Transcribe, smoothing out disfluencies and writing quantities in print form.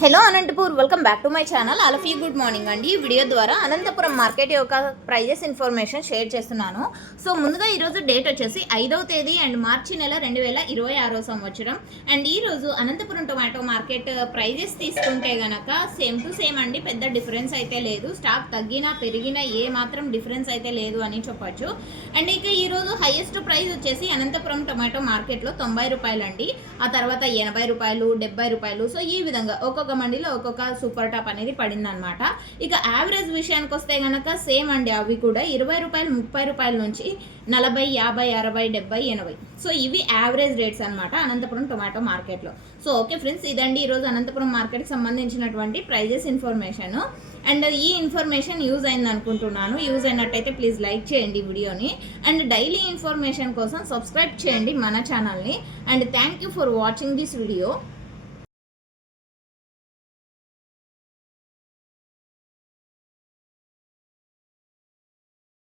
Hello Anantapur, welcome back to my channel. All of you good morning అండి. ఈ video ద్వారా Anantapuram market యొక్క prices information share చేస్తున్నాను. So ముందుగా ఈరోజు డేట్ వచ్చేసి 5వ తేదీ అండ్ మార్చి నెల 2026 సంవత్సరం. అండ్ ఈరోజు అనంతపురం టొమాటో మార్కెట్ ప్రైజెస్ తీసుకుంటే గనక సేమ్ టు సేమ్ అండి, పెద్ద డిఫరెన్స్ అయితే లేదు. స్టాక్ తగ్గినా పెరిగినా ఏ మాత్రం డిఫరెన్స్ అయితే లేదు అని చెప్పొచ్చు. అండ్ ఇక ఈరోజు హైయెస్ట్ ప్రైస్ వచ్చేసి అనంతపురం టొమాటో మార్కెట్లో 90 రూపాయలు అండి. ఆ తర్వాత 80 రూపాయలు, 70 రూపాయలు. సో ఈ విధంగా ఒక్కొక్క మండీలో ఒక్కొక్క సూపర్ టాప్ అనేది పడింది అనమాట. ఇక యావరేజ్ విషయానికి వస్తే గనక సేమ్ అండి, అవి కూడా 20 రూపాయలు, 30 రూపాయల నుంచి 40, 50, 60, 70, 80. సో ఇవి యావరేజ్ రేట్స్ అనమాట అనంతపురం టొమాటో మార్కెట్లో. సో ఓకే ఫ్రెండ్స్, ఇదండి ఈరోజు అనంతపురం మార్కెట్కి సంబంధించినటువంటి ప్రైజెస్ ఇన్ఫర్మేషన్. అండ్ ఈ ఇన్ఫర్మేషన్ యూజ్ అయింది అనుకుంటున్నాను. యూజ్ అయినట్టయితే ప్లీజ్ లైక్ చేయండి వీడియోని. అండ్ డైలీ ఇన్ఫర్మేషన్ కోసం సబ్స్క్రైబ్ చేయండి మన ఛానల్ని. And thank you for watching this video.